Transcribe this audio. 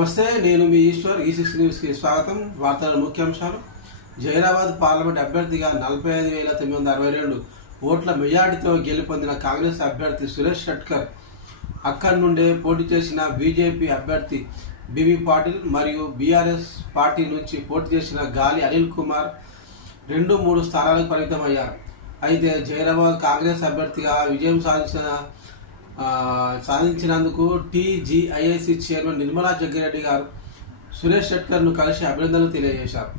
నమస్తే, నేను మీ ఈశ్వర్. ఈ6 న్యూస్కి స్వాగతం. వార్తల ముఖ్యాంశాలు. జైరాబాద్ పార్లమెంట్ అభ్యర్థిగా 45,962 ఓట్ల మెజార్టీతో గెలుపొందిన కాంగ్రెస్ అభ్యర్థి సురేష్ షెట్కర్ అక్కడి నుండే పోటీ చేసిన బీజేపీ అభ్యర్థి బిబి పాటిల్ మరియు బీఆర్ఎస్ పార్టీ నుంచి పోటీ చేసిన గాలి అనిల్ కుమార్ 2-3 స్థానాలకు పరిమితమయ్యారు. అయితే జైరాబాద్ కాంగ్రెస్ అభ్యర్థిగా విజయం సాధించినందుకు టీజీఐఐసీ చైర్మన్ నిర్మలా జగ్గిరెడ్డి గారు సురేష్ షెట్కర్ను కలిసి అభినందనలు తెలియజేశారు.